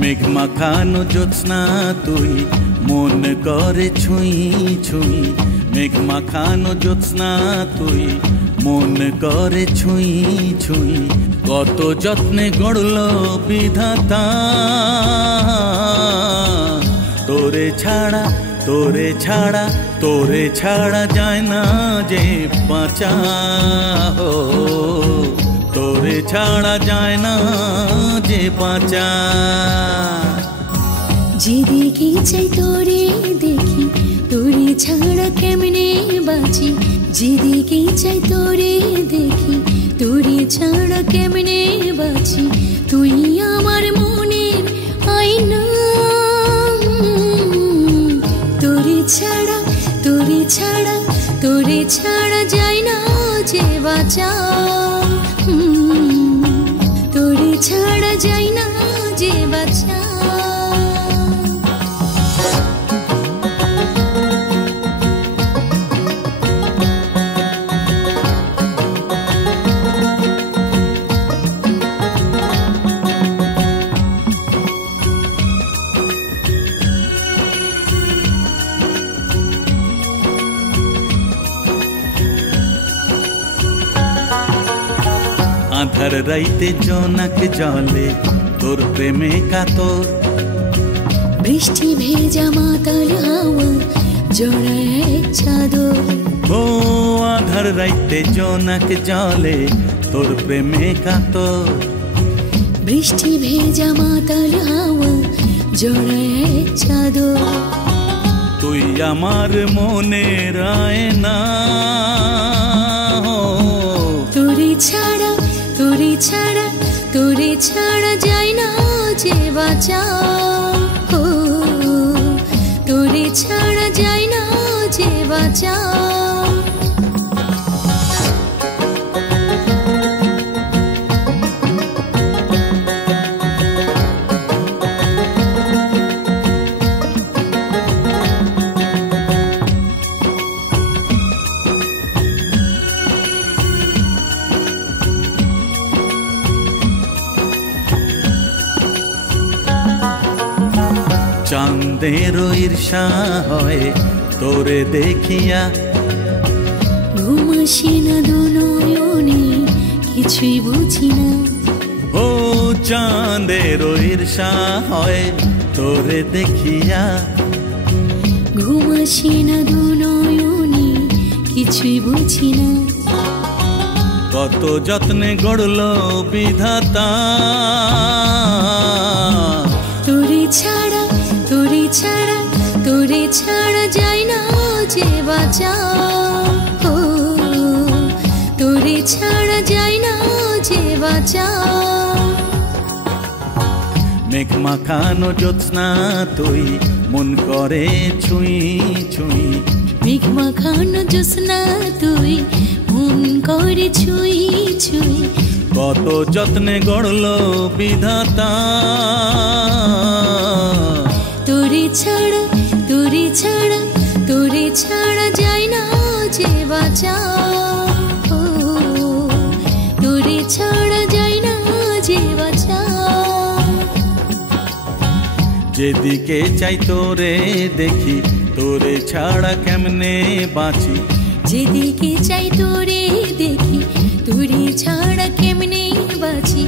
মেঘমাখানো জ্যোৎস্না তুই মন করে ছুঁই ছুঁই, মেঘমাখানো জ্যোৎস্না তুই মন করে ছুঁই ছুঁই। কত যত্নে গড়ল বিধাতা তোরে ছাড়া তোরে ছাড়া তোরে ছাড়া যায় না যে বাঁচা, হো তোরে ছাড়া যায় না যে বাঁচা। যেদিকে চাই তোরে দেখি, তোরে ছাড়া কেমনে বাঁচি। যেদিকে চাই তোরে দেখি, তোরে ছাড়া কেমনে বাঁচি। তুই আমার মনের আয়না, তোরে ছাড়া তোরে ছাড়া তোরে ছাড়া যায় না যে বাঁচা, তোরে ছাড়া যায় না যে বাঁচা। আধার রাইতে জোনাক জলে তোর প্রেমে কাতর, বৃষ্টি ভেজা মাতাল হাওয়া জড়ায় চাদর। ও আধার রাইতে জোনাক জলে তোর প্রেমে কাতর, বৃষ্টি ভেজা মাতাল হাওয়া জড়ায় চাদর। তুই আমার মনের আয়না, তোরে ছাড়া তোরে ছাড়া তোরে ছাড়া যায় না যে বাঁচা, ও তোরে ছাড়া যায় না যে বাঁচা। চাঁদেরও ঈর্ষা হয় তোরে দেখিয়া, ঘুম আসে না দুনয়নে কিছুই বুঝি না। ও চাঁদেরও ঈর্ষা হয় তোরে দেখিয়া, ঘুম আসে না দুনয়নে কিছুই বুঝি না। কত যত্নে গড়ল বিধাতা তোরে ছাড়া তোরে ছাড়া তোরে ছাড়া যায় না যে বাঁচা, ও তোরে ছাড়া যায় না যে বাঁচা। মেঘমাখানো জ্যোৎস্না তুই মন করে ছুঁই ছুঁই, মেঘমাখানো জ্যোৎস্না তুই মন করে ছুঁই ছুঁই। কত যত্নে গড়ল বিধাতা তোরে ছাড়া তোরে ছাড়া তোরে ছাড়া যায় না যে বাঁচা, ও তোরে ছাড়া যায় না যে বাঁচা। যেদিকে চাই তোরে দেখি, তোরে ছাড়া কেমনে বাঁচি। যেদিকে চাই তোরে দেখি, তোরে ছাড়া কেমনে বাঁচি।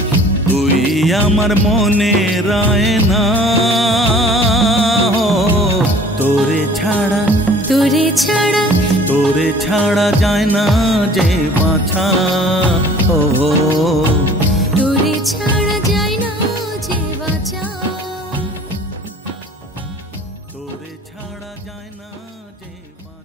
তুই আমার মনের আয়না, ছাড়া তোরে ছাড়া যায় না যে বাছা ও তোরে ছাড়া যায় না যে বাঁচা তোরে ছাড়া যায় না যে বাছা।